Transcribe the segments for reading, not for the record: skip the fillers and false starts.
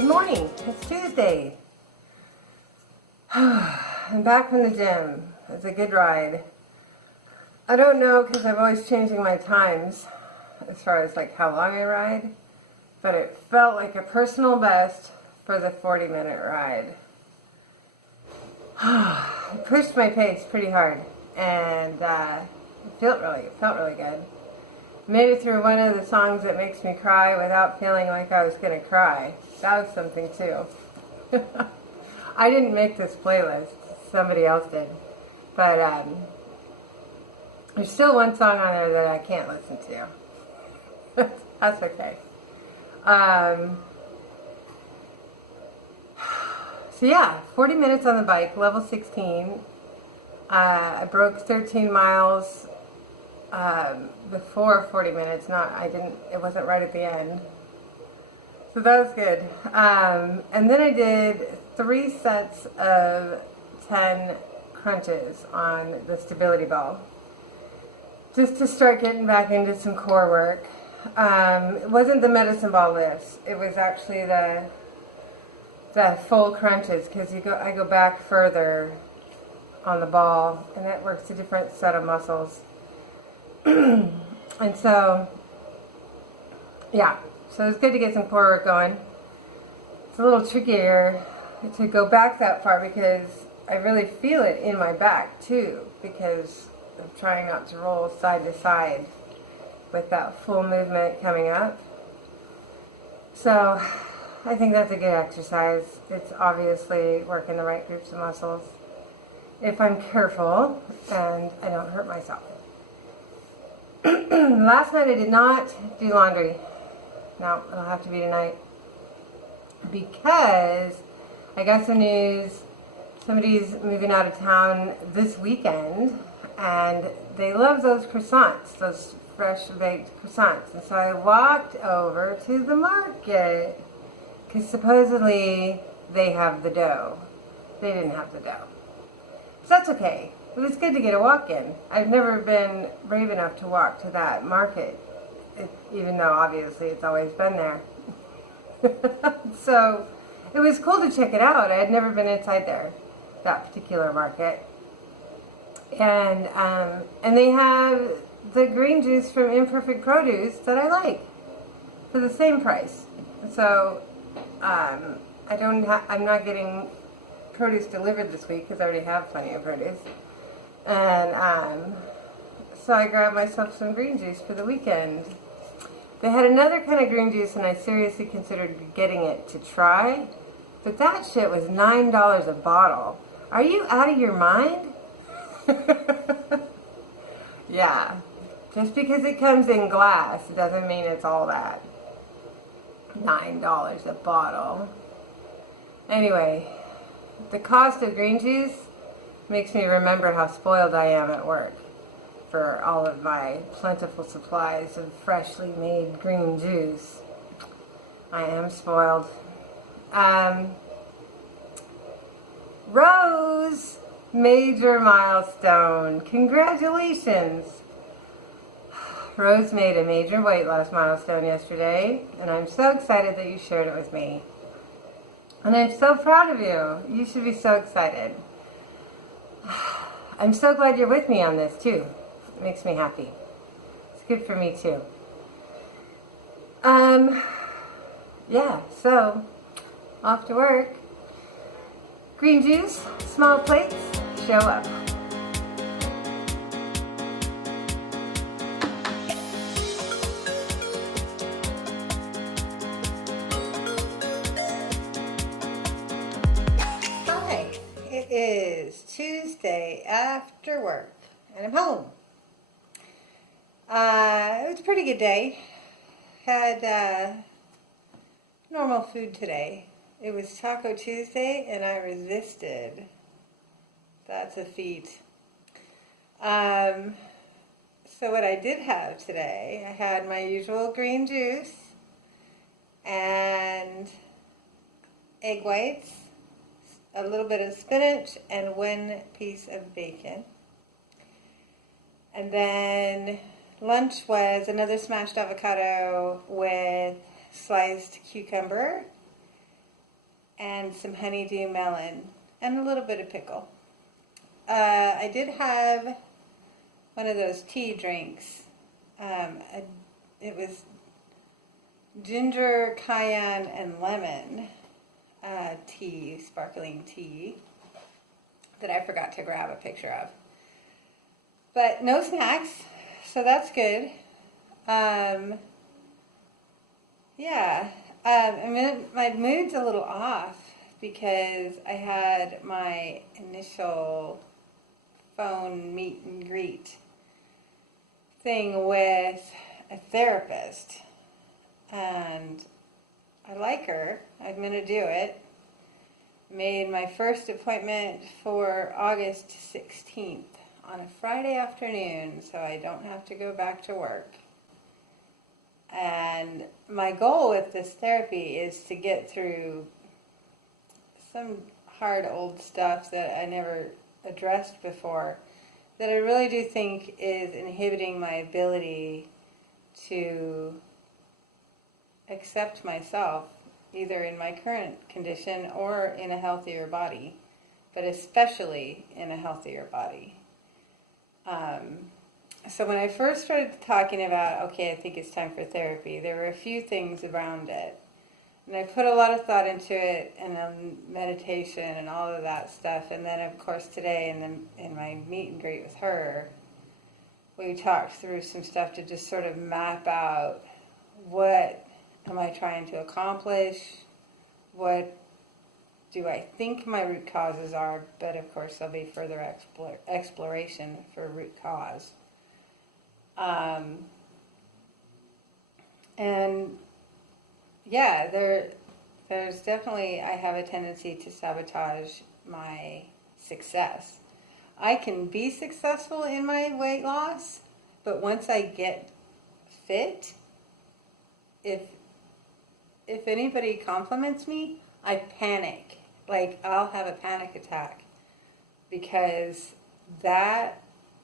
Good morning. It's Tuesday. I'm back from the gym. It's a good ride. I don't know because I'm always changing my times as far as like how long I ride, but it felt like a personal best for the 40-minute ride. I pushed my pace pretty hard and it felt really good. Made it through one of the songs that makes me cry without feeling like I was going to cry. That was something too. I didn't make this playlist. Somebody else did. But there's still one song on there that I can't listen to. That's okay. So yeah, 40 minutes on the bike, level 16. I broke 13 miles before 40 minutes. It wasn't right at the end. So that was good. And then I did 3 sets of 10 crunches on the stability ball, just to start getting back into some core work. It wasn't the medicine ball lifts. It was actually the full crunches, because I go back further on the ball, and that works a different set of muscles. And so, yeah. So it's good to get some core work going. It's a little trickier to go back that far because I really feel it in my back too, because I'm trying not to roll side to side with that full movement coming up. So I think that's a good exercise. It's obviously working the right groups of muscles if I'm careful and I don't hurt myself. Last night I did not do laundry. No, it'll have to be tonight, because I got some news. Somebody's moving out of town this weekend, and they love those croissants, those fresh baked croissants. And so I walked over to the market, because supposedly they have the dough. They didn't have the dough. So that's okay. It was good to get a walk in. I've never been brave enough to walk to that market, even though obviously it's always been there. So it was cool to check it out. I had never been inside there, that particular market. And they have the green juice from Imperfect Produce that I like for the same price. So I'm not getting produce delivered this week because I already have plenty of produce. And so I grabbed myself some green juice for the weekend. They had another kind of green juice, and I seriously considered getting it to try. But that shit was $9 a bottle. Are you out of your mind? Yeah. Just because it comes in glass doesn't mean it's all that. $9 a bottle. Anyway, the cost of green juice makes me remember how spoiled I am at work for all of my plentiful supplies of freshly made green juice. I am spoiled. Rose, major milestone. Congratulations. Rose made a major weight loss milestone yesterday, and I'm so excited that you shared it with me. And I'm so proud of you. You should be so excited. I'm so glad you're with me on this too. It makes me happy. It's good for me too. Yeah, so off to work. Green juice, small plates, show up. Hi, it is Tuesday after work, and I'm home. It was a pretty good day. Had normal food today. It was Taco Tuesday, and I resisted. That's a feat. So what I did have today, I had my usual green juice and egg whites, a little bit of spinach, and 1 piece of bacon. And then lunch was another smashed avocado with sliced cucumber and some honeydew melon, and a little bit of pickle. I did have one of those tea drinks. It was ginger, cayenne, and lemon tea, sparkling tea, that I forgot to grab a picture of. But no snacks, so that's good. My mood's a little off because I had my initial phone meet and greet thing with a therapist, and I like her. I'm going to do it. Made my first appointment for August 16th on a Friday afternoon, so I don't have to go back to work. And my goal with this therapy is to get through some hard old stuff that I never addressed before, that I really do think is inhibiting my ability to accept myself, either in my current condition or in a healthier body, but especially in a healthier body. So when I first started talking about, okay, I think it's time for therapy, there were a few things around it. And I put a lot of thought into it, and meditation and all of that stuff. And then, of course, today in my meet and greet with her, we talked through some stuff to just sort of map out, what am I trying to accomplish? What do I think my root causes are? But of course, there'll be further exploration for root cause. There's definitely, I have a tendency to sabotage my success. I can be successful in my weight loss, but once I get fit, if anybody compliments me, I panic. Like, I'll have a panic attack, because that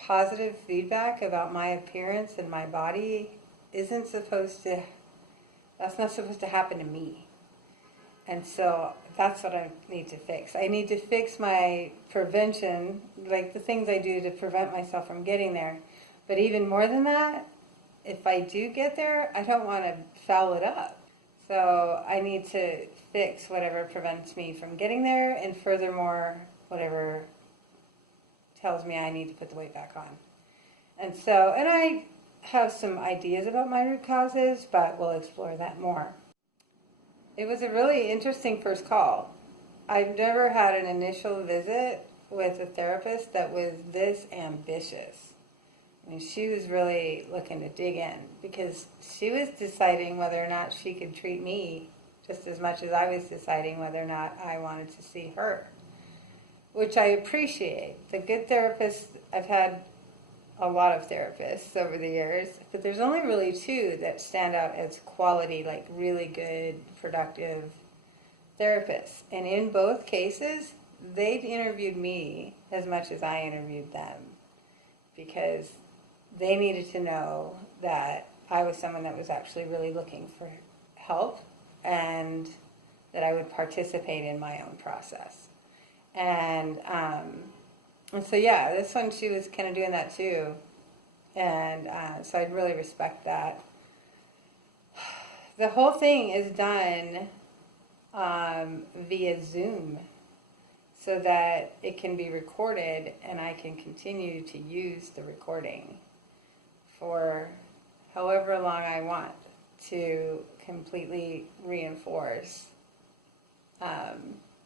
positive feedback about my appearance and my body that's not supposed to happen to me. And so that's what I need to fix. I need to fix my prevention, like the things I do to prevent myself from getting there. But even more than that, if I do get there, I don't want to foul it up. So I need to fix whatever prevents me from getting there, and furthermore, whatever tells me I need to put the weight back on. And I have some ideas about my root causes, but we'll explore that more. It was a really interesting first call. I've never had an initial visit with a therapist that was this ambitious. I mean, she was really looking to dig in, because she was deciding whether or not she could treat me just as much as I was deciding whether or not I wanted to see her, which I appreciate. The good therapist, I've had a lot of therapists over the years, but there's only really two that stand out as quality, like really good, productive therapists. And in both cases, they'd interviewed me as much as I interviewed them, because they needed to know that I was someone that was actually really looking for help, and that I would participate in my own process. And so, yeah, this one, she was kind of doing that too. And so I'd really respect that. The whole thing is done via Zoom, so that it can be recorded and I can continue to use the recording for however long I want to completely reinforce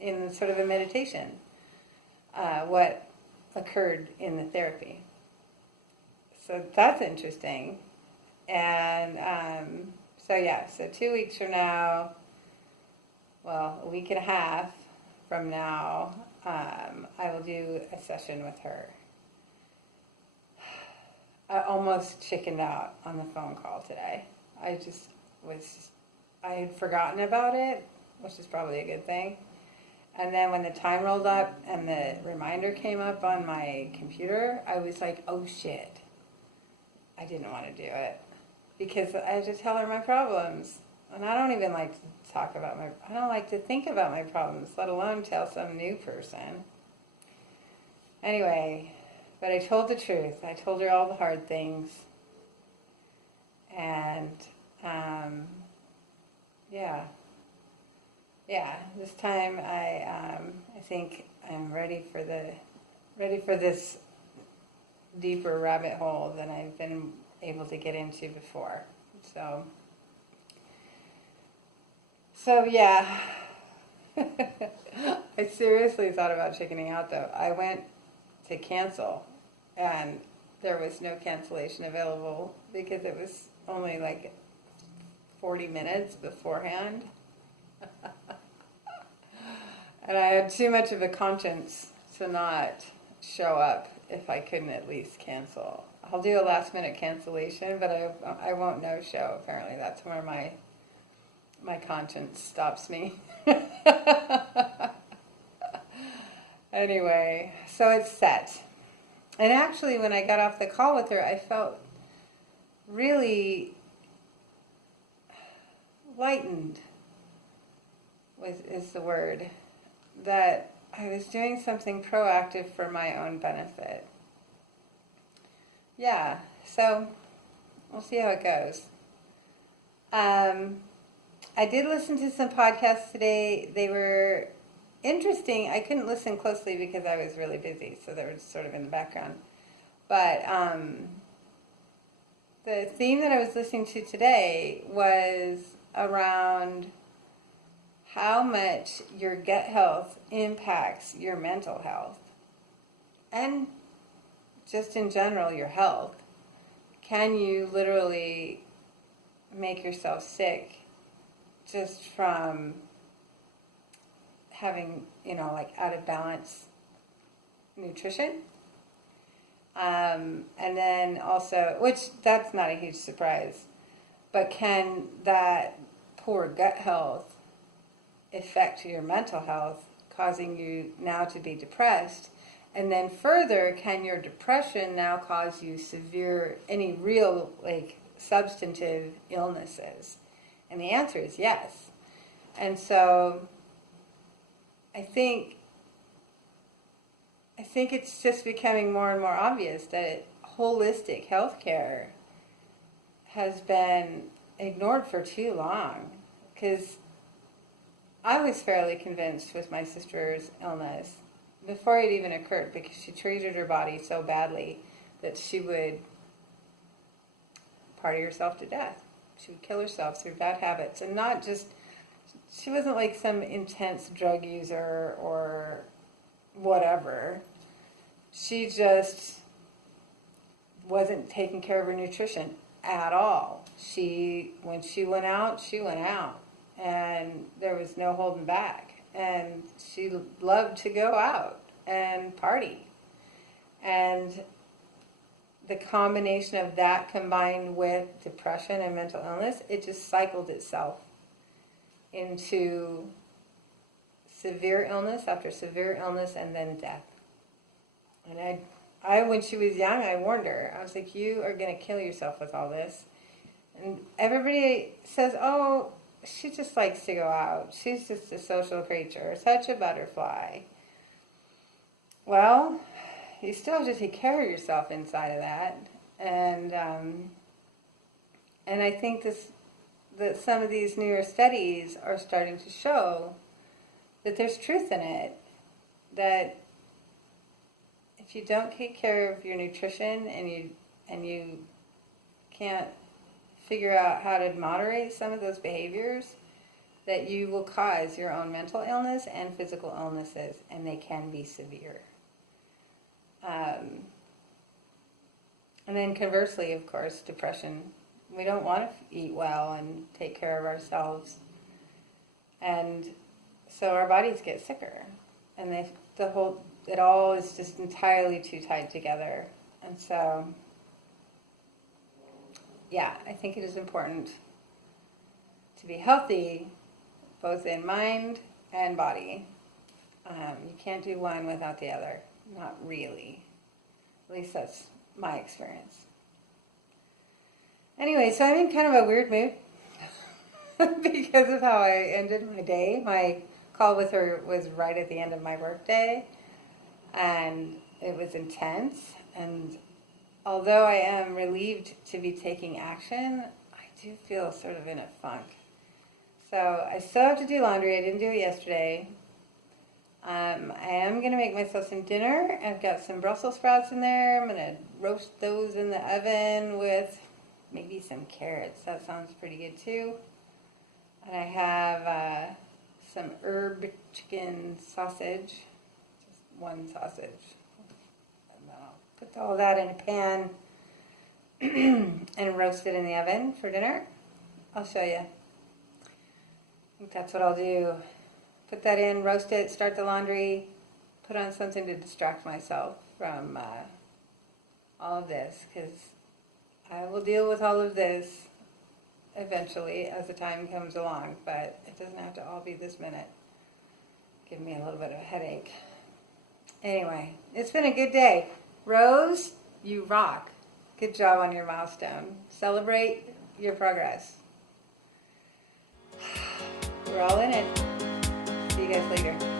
in sort of a meditation what occurred in the therapy. So that's interesting. And so 2 weeks from now, well, a week and a half from now, I will do a session with her. I almost chickened out on the phone call today. I had forgotten about it, which is probably a good thing. And then when the time rolled up and the reminder came up on my computer, I was like, oh shit. I didn't want to do it, because I had to tell her my problems. And I don't even like to I don't like to think about my problems, let alone tell some new person. Anyway, but I told the truth. I told her all the hard things. And, yeah. Yeah, this time I think I'm ready for this deeper rabbit hole than I've been able to get into before. So yeah. I seriously thought about chickening out though. I went to cancel and there was no cancellation available because it was only like 40 minutes beforehand. And I had too much of a conscience to not show up if I couldn't at least cancel. I'll do a last minute cancellation, but I won't no show. Apparently that's where my conscience stops me. Anyway, so it's set. And actually when I got off the call with her, I felt really lightened is the word. That I was doing something proactive for my own benefit. Yeah, so we'll see how it goes. I did listen to some podcasts today. They were interesting. I couldn't listen closely because I was really busy, so they were just sort of in the background. But the theme that I was listening to today was around how much your gut health impacts your mental health and just in general your health. Can you literally make yourself sick just from having, like out of balance nutrition? And then also, which that's not a huge surprise, but can that poor gut health affect your mental health, causing you now to be depressed? And then further, can your depression now cause you any real, substantive illnesses? And the answer is yes. And so I think it's just becoming more and more obvious that holistic healthcare has been ignored for too long. Because I was fairly convinced with my sister's illness before it even occurred, because she treated her body so badly that she would party herself to death. She would kill herself through bad habits. And not just, she wasn't like some intense drug user or whatever. She just wasn't taking care of her nutrition at all. When she went out, she went out. And there was no holding back. And she loved to go out and party. And the combination of that combined with depression and mental illness, it just cycled itself into severe illness after severe illness and then death. And I when she was young, I warned her. I was like, you are going to kill yourself with all this. And everybody says, oh, she just likes to go out. She's just a social creature, such a butterfly. Well, you still have to take care of yourself inside of that. And I think that some of these newer studies are starting to show that there's truth in it. That if you don't take care of your nutrition and you can't figure out how to moderate some of those behaviors, that you will cause your own mental illness and physical illnesses, and they can be severe. And then conversely, of course, depression. We don't want to eat well and take care of ourselves. And so our bodies get sicker. And it all is just entirely too tied together. And so, yeah, I think it is important to be healthy, both in mind and body. You can't do one without the other. Not really. At least that's my experience. Anyway, so I'm in kind of a weird mood. because of how I ended my day. My call with her was right at the end of my workday, and it was intense. And although I am relieved to be taking action, I do feel sort of in a funk. So I still have to do laundry. I didn't do it yesterday. I am going to make myself some dinner. I've got some Brussels sprouts in there. I'm going to roast those in the oven with maybe some carrots. That sounds pretty good too. And I have some herb chicken sausage, just one sausage. And then I'll put all that in a pan and roast it in the oven for dinner. I'll show you. I think that's what I'll do. Put that in, roast it, start the laundry, put on something to distract myself from all of this, because I will deal with all of this eventually as the time comes along, but it doesn't have to all be this minute. Give me a little bit of a headache. Anyway, it's been a good day. Rose, you rock. Good job on your milestone. Celebrate your progress. We're all in it. See you guys later.